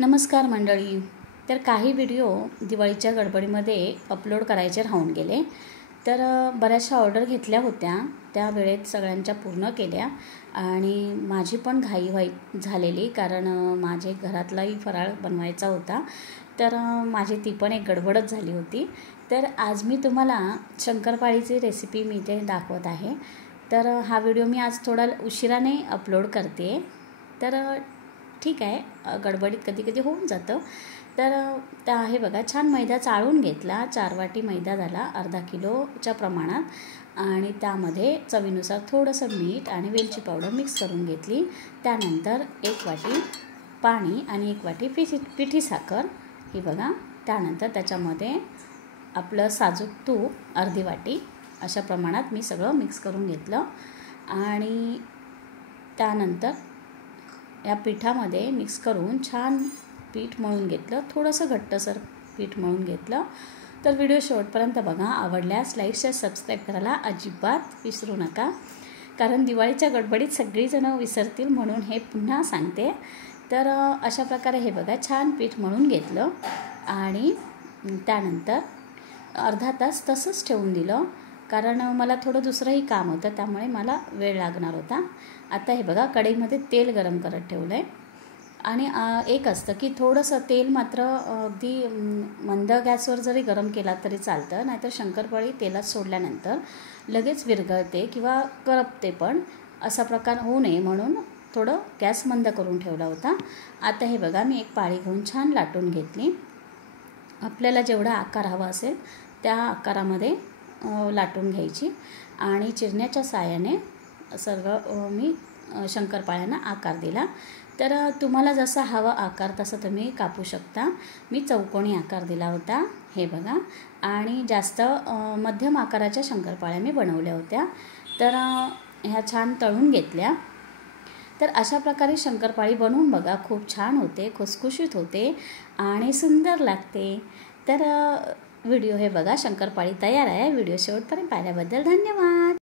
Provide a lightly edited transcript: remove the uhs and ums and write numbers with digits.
नमस्कार मंडळी. तर काही व्हिडिओ दिवाळीच्या गडबडीमध्ये अपलोड करायचे राहून गेले. तर बऱ्याचशा ऑर्डर घेतल्या होत्या, त्या वेळेत सगळ्यांच्या पूर्ण केल्या आणि माझी पण घाई झालेली, कारण माझे घरातलाही फराळ बनवायचा होता. तर माझी ती पण एक गडबडच झाली होती. तर आज मी तुम्हाला शंकरपाळीची रेसिपी मी इथे दाखवत आहे. तर हा व्हिडिओ मी आज थोडा उशिराने अपलोड करते. तर ठीक आहे, गडबडीत कधी कधी होऊन जातं. तर त्या आहे बघा, छान मैदा चाळून घेतला. 4 वाटी मैदा झाला, अर्धा किलोच्या प्रमाणात. आणि त्यामध्ये चवीनुसार थोडंसं मीठ आणि वेलची पावडर मिक्स करून घेतली. त्यानंतर 1 वाटी पाणी आणि 1 वाटी पिठी साखर ही बघा. त्यानंतर त्याच्यामध्ये आपलं साजूक तूप अर्धी वाटी, अशा प्रमाणात मी सगळं मिक्स करून घेतलं. आणि त्यानंतर या पिठामध्ये मिक्स करून छान पीठ मळून घेतलं. थोडंसं घट्टसर पीठ मळून घेतलं. तर व्हिडिओ शेवटपर्यंत बघा. आवडल्यास लाईक शेअर सबस्क्राईब करायला अजिबात विसरू नका, कारण दिवाळीच्या गडबडीत सगळीजणं विसरतील, म्हणून हे पुन्हा सांगते. तर अशा प्रकारे हे बघा, छान पीठ मळून घेतलं आणि त्यानंतर अर्धा तास तसंच ठेवून दिलं, कारण मला थोडं दुसरंही काम होतं, त्यामुळे मला वेळ लागणार होता. आता हे बघा, कढईमध्ये तेल गरम करत ठेवलं आहे. आणि एक असतं की थोडंसं तेल मात्र अगदी मंद गॅसवर जरी गरम केला तरी चालतं, नाहीतर शंकरपाळी तेलात सोडल्यानंतर लगेच विरघळते किंवा करपते. पण असा प्रकार होऊ नये म्हणून थोडं गॅस मंद करून ठेवला होता. आता हे बघा, मी एक पाळी घेऊन छान लाटून घेतली. आपल्याला जेवढा आकार हवा असेल त्या आकारामध्ये लाटून घ्यायची आणि चिरण्याच्या साहाय्याने सर्व मी शंकरपाळ्यांना आकार दिला. तर तुम्हाला जसा हवा आकार तसं तुम्ही कापू शकता. मी चौकोनी आकार दिला होता, हे बघा. आणि जास्त मध्यम आकाराच्या शंकरपाळ्या मी बनवल्या होत्या. तर ह्या छान तळून घेतल्या. तर अशा प्रकारे शंकरपाळी बनवून बघा, खूप छान होते, खुसखुशीत होते आणि सुंदर लागते. तर व्हिडिओ हे बघा, शंकरपाळी तयार आहे. व्हिडिओ शेवटपर्यंत पाहिल्याबद्दल धन्यवाद.